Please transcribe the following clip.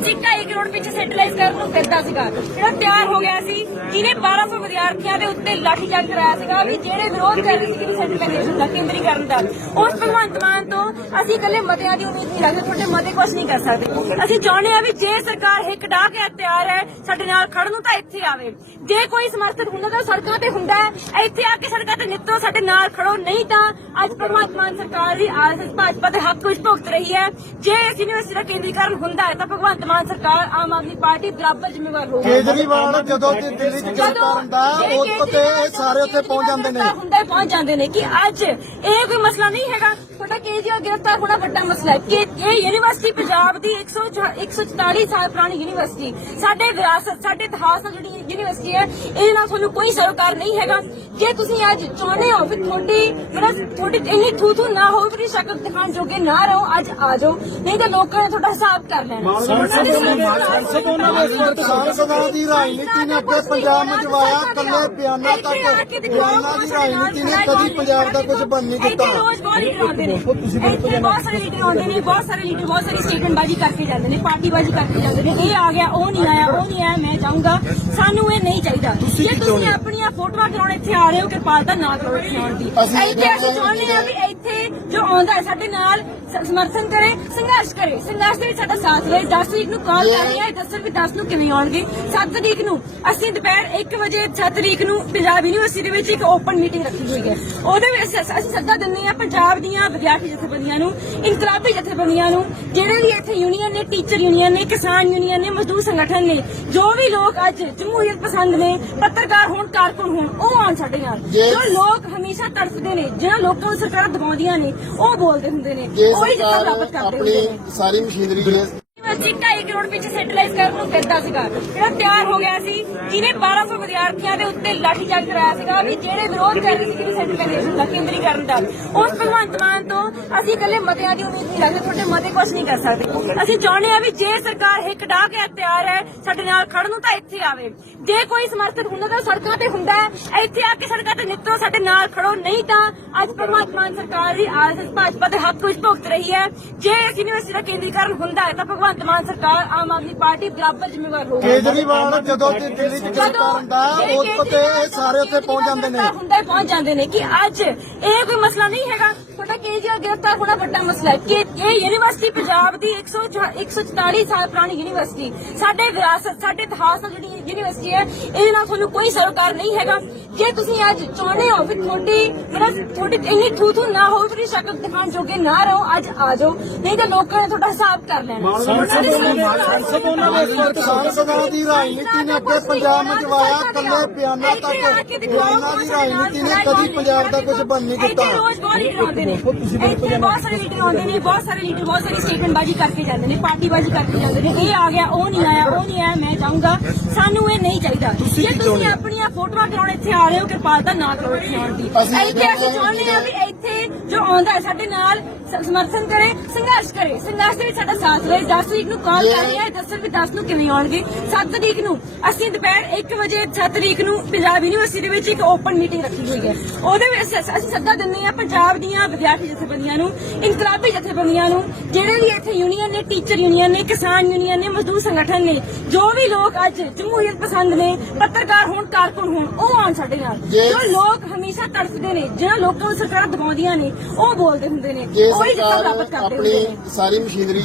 25 ਕਰੋੜ ਪਿੱਛੇ ਸੈਂਟਰਲਾਈਜ਼ ਕਰਨ ਨੂੰ ਫਿਰਦਾ ਸੀਗਾ। ਜਿਹੜਾ ਤਿਆਰ ਹੋ ਗਿਆ ਸੀ, ਜਿਹਨੇ 1200 ਵਿਦਿਆਰਥੀਆਂ ਦੇ ਉੱਤੇ ਲਾਠੀਚਾਰਜ ਕਰਾਇਆ ਸੀਗਾ ਵੀ ਜਿਹੜੇ ਵਿਰੋਧ ਕਰ ਰਹੇ ਸੀ ਕਿ ਸੈਂਟਰਲਾਈਜ਼ੇਸ਼ਨ ਦਾ ਕੇਂਦਰੀਕਰਨ ਦਾ। ਉਸ ਭਗਵੰਤ ਮਾਨ ਤੋਂ ਅਸੀਂ ਇਕੱਲੇ ਮਤਿਆਂ ਦੀ ਉਮੀਦ ਨਹੀਂ ਰੱਖਦੇ, ਤੁਹਾਡੇ ਮਤੇ ਕੁਝ ਨਹੀਂ ਕਰ ਸਕਦੇ। ਅਸੀਂ ਚਾਹੁੰਦੇ ਆ ਵੀ ਜੇ ਸਰਕਾਰ ਹਿੱਕ ਡਾ ਕੇ ਤਿਆਰ ਹੈ, ਸਾਡੇ ਨਾਲ ਖੜਨ ਨੂੰ ਤਾਂ ਇੱਥੇ ਆਵੇ। ਜੇ ਕੋਈ ਸਮਰਥਨ ਹੁੰਦਾ ਤਾਂ ਸੜਕਾਂ ਤੇ ਹੁੰਦਾ ਹੈ। ਇੱਥੇ ਆ ਕੇ ਸੜਕਾਂ ਤੇ ਨਿੱਤੋ ਸਾਡੇ ਨਾਲ ਖੜੋ, ਨਹੀਂ ਤਾਂ ਅੱਜ ਭਗਵੰਤ ਮਾਨ ਸਰਕਾਰ ਦੀ ਆਰਐਸਐਸ ਭਾਜਪਾ ਦੇ ਹੱਕ ਵਿੱਚ ਭੁਗਤ ਰਹੀ ਹੈ। ਜੇ ਇਸ ਯੂਨੀਵਰਸਿਟੀ ਦਾ ਕੇਂਦਰੀਕਰਨ ਹੁੰਦਾ ਹੈ ਤਾਂ ਭਗਵੰਤ ਮਾਨ ਸਰਕਾਰ ਆਮ ਆਦਮੀ ਪਾਰਟੀ ਬਰਾਬਰ ਜ਼ਿੰਮੇਵਾਰ ਹੋਊਗੀ। ਕੇਜਰੀਵਾਲ ਜਦੋਂ ਦੀ ਦਿੱਲੀ ਚ ਗ੍ਰਿਫਤਾਰ ਹੁੰਦਾ ਉਸ ਤੇ ਇਹ ਸਾਰੇ ਉੱਥੇ ਪਹੁੰਚ ਜਾਂਦੇ ਨੇ। ਹੁੰਦਾ ਪਹੁੰਚ ਜਾਂਦੇ ਨੇ ਕਿ ਅੱਜ ਇਹ ਕੋਈ ਮਸਲਾ ਨਹੀਂ ਹੈਗਾ। ਤੁਹਾਡਾ ਕੇਜਰੀਵਾਲ ਗ੍ਰਿਫਤਾਰ ਹੋਣਾ ਵੱਡਾ ਮਸਲਾ ਹੈ। ਕਿ ਇਹ ਯੂਨੀਵਰਸਿਟੀ ਪੰਜਾਬ ਦੀ 100 144 ਸਾਲ ਪੁਰਾਣੀ ਯੂਨੀਵਰਸਿਟੀ। ਸਾਡੇ ਵਿਰਾਸਤ ਸਾਡੇ ਇਤਿਹਾਸ ਨਾਲ ਜਿਹੜੀ ਯੂਨੀਵਰਸਿਟੀ ਹੈ ਇਹਦੇ ਨਾਲ ਤੁਹਾਨੂੰ ਕੋਈ ਸਰੋਕਾਰ ਨਹੀਂ ਹੈਗਾ। ਜੇ ਤੁਸੀਂ ਅੱਜ ਚਾਹੁੰਦੇ ਹੋ ਕਿ ਤੁਹਾਡੀ ਮੇਰਾ ਤੁਹਾਡੀ ਇੰਨੀ ਥੂ ਥੂ ਨਾ ਹੋਵੇ ਵੀ ਸ਼ਕਲ ਦਿਖਾਉਣ ਜੋਗੇ ਨਾ ਰਹੋ ਅੱਜ ਆ ਜਾਓ। ਨਹੀਂ ਤਾਂ ਲੋਕਾਂ ਨੇ ਤੁਹਾਡਾ ਹਿਸਾਬ ਕਰ ਲੈਣਾ। ਸੰਸਦਾਂ ਦੀ ਰਾਜਨੀਤੀ ਨੇ ਅੱਗੇ ਪੰਜਾਬ ਮਚਵਾਇਆ ਕੱਲੇ ਬਿਆਨਾਂ ਤੱਕ। ਬਿਆਨਾਂ ਦੀ ਰਾਜਨੀਤੀ ਨੇ ਕਦੀ ਪੰਜਾਬ ਦਾ ਕੁਝ ਬਣ ਨਹੀਂ ਦਿੱਤਾ। ਨੇ ਇੱਥੇ ਬਹੁਤ ਸਾਰੇ ਲੀਡਰ ਆਉਂਦੇ ਨੇ ਬਹੁਤ ਸਾਰੇ ਲੀਡਰ ਬਹੁਤ ਸਾਰੀ ਸਟੇਟਮੈਂਟ ਬਾਜੀ ਕਰਕੇ ਜਾਂਦੇ ਨੇ ਪਾਰਟੀ ਬਾਜੀ ਕਰਕੇ ਜਾਂਦੇ ਨੇ। ਇਹ ਆ ਗਿਆ ਉਹ ਨਹੀਂ ਆਇਆ ਉਹ ਨਹੀਂ ਆਇਆ ਮੈਂ ਚਾਹੂੰਗਾ ਸਾਨੂੰ ਇਹ ਨਹੀਂ ਚਾਹੀਦਾ। ਜੇ ਤੁਸੀਂ ਆਪਣੀਆਂ ਫੋਟੋਆਂ ਕਰਾਉਣ ਇੱਥੇ ਆ ਰਹੇ ਹੋ ਕਿਰਪਾਲਤਾ ਨਾ ਕਰੋ ਇੱਥੇ ਆਉਣ ਦੀ। ਇੱਥੇ ਅਸੀਂ ਚਾਹੁੰਦੇ ਹਾਂ ਵੀ ਇੱਥੇ ਜੋ ਆਉਂਦਾ ਸਾਡੇ ਨਾਲ ਸਮਰਥਨ ਕਰੇ ਸੰਘਰਸ਼ ਕਰੇ। ਸੰਘਰਸ਼ ਦੇ ਵਿੱਚ ਸਾਡਾ ਸਾਥ ਰਹੇ। 10 ਤਰੀਕ ਨੂੰ ਕਾਲ ਕਰ ਰਹੀ ਹੈ ਦੱਸਣ ਵੀ 10 ਨੂੰ ਕਿਵੇਂ ਆਉਣਗੇ। 7 ਤਰੀਕ ਨੂੰ ਅਸੀਂ ਦੁਪਹਿਰ 1 ਵਜੇ 7 ਤਰੀਕ ਨੂੰ ਪੰਜਾਬ ਯੂਨੀਵਰਸਿਟੀ ਦੇ ਵਿੱਚ ਇੱਕ ਓਪਨ ਮੀਟਿੰਗ ਰੱਖੀ ਹੋਈ ਹੈ। ਉਹਦੇ ਵਿੱਚ ਅਸ- ਸੱਦਾ ਦਿੰਦੇ ਹਾਂ ਪੰਜਾਬ ਦੀਆਂ ਵਿਦਿਆਰਥੀ ਜਥੇਬੰਦੀਆਂ ਨੂੰ ਇਨਕਲਾਬੀ ਜਥੇਬੰਦੀਆਂ ਨੂੰ ਜਿਹੜੇ ਵੀ ਇੱਥੇ ਯੂਨੀਅਨ ਨੇ ਟੀਚਰ ਯੂਨੀਅਨ ਨੇ ਕਿਸਾਨ ਯੂਨੀਅਨ ਨੇ ਮਜ਼ਦੂਰ ਸੰਗਠਨ ਨੇ ਜੋ ਵੀ ਲੋਕ ਅੱਜ ਜਮਹੂਰੀਅਤ ਪਸੰਦ ਨੇ ਪੱਤਰਕਾਰ ਹੋਣ ਕਾਰਕੁਨ ਹੋਣ ਉਹ ਆਉਣ ਸਾਡੇ ਨਾਲ। ਜੇ- ਜੋ ਲੋਕ ਹਮੇਸ਼ਾ ਤੜਫਦੇ ਨੇ ਜਿਹਨਾਂ ਲੋਕਾਂ ਨੂੰ ਸਰਕਾਰ ਦਬਾਉਂਦੀਆਂ ਨੇ ਉਹ ਬੋਲਦੇ ਹੁੰਦੇ ਨੇ। ਜਿੱਤਾਂ ਸਰਕਾਰ ਆਪਣੀ ਸਾਰੀ ਮਸ਼ੀਨਰੀ ਜਿਹੜੇ 2.5 ਕਰੋੜ ਵਿੱਚ ਸੈਂਟਰਲਾਈਜ਼ ਕਰਨ ਨੂੰ ਫਿਰਦਾ ਸੀਗਾ। ਜਿਹੜਾ ਤਿਆਰ ਹੋ ਗਿਆ ਸੀ, ਜਿਹਨੇ 1200 ਵਿਦਿਆਰਥੀਆਂ ਦੇ ਉੱਤੇ ਲਾਠੀਚਾਰਜ ਕਰਾਇਆ ਸੀਗਾ, ਵੀ ਜਿਹੜੇ ਵਿਰੋਧ ਕਰ ਰਹੇ ਸੀ ਕਿ ਸੈਂਟਰਲਾਈਜ਼ੇਸ਼ਨ ਦਾ, ਕੇਂਦਰੀਕਰਨ ਦਾ। ਉਸ ਭਗਵੰਤ ਮਾਨ ਤੋਂ ਅਸੀਂ ਇਕੱਲੇ ਮਤਿਆਂ ਦੀ ਉਮੀਦ ਨਹੀਂ ਰੱਖਦੇ, ਤੁਹਾਡੇ ਮਤੇ ਕੁਝ ਨਹੀਂ ਕਰ ਸਕਦੇ। ਅਸੀਂ ਚਾਹੁੰਦੇ ਆ ਵੀ ਜੇ ਸਰਕਾਰ ਹਿੱਕ ਡਾ ਕੇ ਤਿਆਰ ਹੈ, ਸਾਡੇ ਨਾਲ ਖੜਨ ਨੂੰ ਤਾਂ ਇੱਥੇ ਆਵੇ। ਜੇ ਕੋਈ ਸਮਰਥਨ ਹੁੰਦਾ ਤਾਂ ਸੜਕਾਂ ਤੇ ਹੁੰਦਾ ਹੈ। ਇੱਥੇ ਆ ਕੇ ਸੜਕਾਂ ਤੇ ਨਿੱਤੋ ਸਾਡੇ ਨਾਲ ਖੜੋ ਨਹੀਂ ਤਾਂ ਅੱਜ ਭਗਵੰਤ ਮਾਨ ਸਰਕਾਰ ਦੀ ਆਰਐਸਐਸ ਭਾਜਪਾ ਦੇ ਹੱਕ ਵਿੱਚ ਭੁਗਤ ਰਹੀ ਹੈ। ਜੇ ਇਸ ਯੂਨੀਵਰਸਿਟੀ ਦਾ ਕੇਂਦਰੀਕਰਨ ਹੁੰਦਾ ਹੈ, ਤਾਂ ਭਗਵੰਤ ਮਾਨ ਸਰਕਾਰ ਆਮ ਆਦਮੀ ਪਾਰਟੀ ਬਰਾਬਰ ਜ਼ਿੰਮੇਵਾਰ ਹੋਊਗੀ। ਕੇਜਰੀਵਾਲ ਜਦੋਂ ਦੀ ਦਿੱਲੀ ਚ ਗ੍ਰਿਫਤਾਰ ਹੁੰਦਾ ਉਸ ਤੇ ਇਹ ਸਾਰੇ ਉੱਥੇ ਪਹੁੰਚ ਜਾਂਦੇ ਨੇ। ਹੁੰਦਾ ਹੀ ਪਹੁੰਚ ਜਾਂਦੇ ਨੇ ਕਿ ਅੱਜ ਇਹ ਕੋਈ ਮਸਲਾ ਨਹੀਂ ਹੈਗਾ। ਤੁਹਾਡਾ ਕੇਜਰੀਵਾਲ ਗ੍ਰਿਫਤਾਰ ਹੋਣਾ ਵੱਡਾ ਮਸਲਾ ਹੈ। ਕਿ ਇਹ ਯੂਨੀਵਰਸਿਟੀ ਪੰਜਾਬ ਦੀ 100 144 ਸਾਲ ਪੁਰਾਣੀ ਯੂਨੀਵਰਸਿਟੀ ਸਾਡੇ ਵਿਰਾਸਤ ਸਾਡੇ ਇਤਿਹਾਸ ਨਾਲ ਜਿਹੜੀ ਯੂਨੀਵਰਸਿਟੀ ਹੈ। ਇਹਦੇ ਨਾਲ ਤੁਹਾਨੂੰ ਕੋਈ ਸਰੋਕਾਰ ਨਹੀਂ ਹੈਗਾ। ਜੇ ਤੁਸੀਂ ਅੱਜ ਚਾਹੁੰਦੇ ਹੋ ਕਿ ਤੁਹਾਡੀ ਮੇਰਾ ਤੁਹਾਡੀ ਇੰਨੀ ਥੂ ਥੂ ਨਾ ਹੋਵੇ ਵੀ ਸ਼ਕਲ ਦਿਖਾਉਣ ਜੋਗੇ ਨਾ ਰਹੋ ਅੱਜ ਆ ਜਾਓ। ਨਹੀਂ ਤਾਂ ਲੋਕਾਂ ਨੇ ਤੁਹਾਡਾ ਹਿਸਾਬ ਕਰ ਲੈਣਾ। ਸੰਸਦਾਂ ਦੀ ਰਾਜਨੀਤੀ ਨੇ ਅੱਗੇ ਪੰਜਾਬ ਮਚਵਾਇਆ ਕੱਲੇ ਬਿਆਨਾਂ ਤੱਕ ਬਿਆਨਾਂ ਦੀ ਰਾਜਨੀਤੀ ਨੇ ਕਦੀ ਪੰਜਾਬ ਦਾ ਕੁਝ ਬਣ ਨਹੀਂ ਇੱਥੇ ਦਿੱਤਾ ਰੋਜ਼ ਬਹੁਤ ਲੀਡਰ ਆਉਂਦੇ ਨੇ ਇੱਥੇ ਬਹੁਤ ਸਾਰੇ ਲੀਡਰ ਆਉਂਦੇ ਨੇ ਬਹੁਤ ਸਾਰੇ ਲੀਡਰ ਬਹੁਤ ਸਾਰੀ ਸਟੇਟਮੈਂਟ ਬਾਜੀ ਕਰਕੇ ਜਾਂਦੇ ਨੇ ਪਾਰਟੀ ਬਾਜੀ ਕਰਕੇ ਜਾਂਦੇ ਨੇ ਇਹ ਆ ਗਿਆ ਉਹ ਨਹੀਂ ਆਇਆ ਉਹ ਨਹੀਂ ਆਇਆ ਮੈਂ ਚਾਹੂੰਗਾ ਸਾਨੂੰ ਇਹ ਨਹੀਂ ਚਾਹੀਦਾ ਜੇ ਤੁਸੀਂ ਆਪਣੀਆਂ ਫੋਟੋਆਂ ਕਰਾਉਣ ਇੱਥੇ ਆ ਰਹੇ ਹੋ ਕਿਰਪਾਲਤਾ ਨਾ ਕਰੋ ਇੱਥੇ ਆਉਣ ਦੀ। ਇੱਥੇ ਅਸੀਂ ਚਾਹੁੰਦੇ ਹਾਂ ਵੀ ਇੱਥੇ ਜੋ ਆਉਂਦਾ ਹੈ ਸਾਡੇ ਨਾਲ ਸ- ਸਮਰਥਨ ਕਰੇ ਸੰਘਰਸ਼ ਕਰੇ। ਸੰਘਰਸ਼ ਦੇ ਵਿੱਚ ਸਾਡਾ ਸਾਥ ਰਹੇ। 10 ਤਰੀਕ ਨੂੰ ਕਾਲ ਕਰ ਰਹੀ ਹੈ ਦੱਸਣ ਵੀ 10 ਨੂੰ ਕਿਵੇਂ ਆਉਣਗੇ। 7 ਤਰੀਕ ਨੂੰ ਅਸੀਂ ਦੁਪਹਿਰ 1 ਵਜੇ 7 ਤਰੀਕ ਨੂੰ ਪੰਜਾਬ ਯੂਨੀਵਰਸਿਟੀ ਦੇ ਵਿੱਚ ਇੱਕ ਓਪਨ ਮੀਟਿੰਗ ਰੱਖੀ ਹੋਈ ਹੈ। ਉਹਦੇ ਵਿੱਚ ਅਸ- ਅਸੀਂ ਸੱਦਾ ਦਿੰਦੇ ਹਾਂ ਪੰਜਾਬ ਦੀਆਂ ਵਿਦਿਆਰਥੀ ਜਥੇਬੰਦੀਆਂ ਨੂੰ ਇਨਕਲਾਬੀ ਜਥੇਬੰਦੀਆਂ ਨੂੰ ਜਿਹੜੇ ਵੀ ਇੱਥੇ ਯੂਨੀਅਨ ਨੇ ਟੀਚਰ ਯੂਨੀਅਨ ਨੇ ਕਿਸਾਨ ਯੂਨੀਅਨ ਨੇ ਮਜ਼ਦੂਰ ਸੰਗਠਨ ਨੇ ਜੋ ਵੀ ਲੋਕ ਅੱਜ ਜਮਹੂਰੀਅਤ ਪਸੰਦ ਨੇ ਪੱਤਰਕਾਰ ਹੋਣ ਕਾਰਕੁਨ ਹੋਣ ਉਹ ਆਉਣ ਸਾਡੇ ਨਾਲ। ਜੇ- ਜੋ ਲੋਕ ਹਮੇਸ਼ਾ ਤੜਫਦੇ ਨੇ ਜਿਹਨਾਂ ਲੋਕਾਂ ਨੂੰ ਸਰਕਾਰ ਦਬਾਉਂਦੀਆਂ ਨੇ ਉਹ ਬੋਲਦੇ ਹੁੰਦੇ ਨੇ। ਜੇ ਉਹੀ ਜਿੱਤਾਂ ਸਰਕਾਰ ਪ੍ਰਾਪਤ ਕਰਦੇ ਹੁੰਦੇ ਆਪਣੀ ਨੇ। ਸਾਰੀ ਮਸ਼ੀਨਰੀ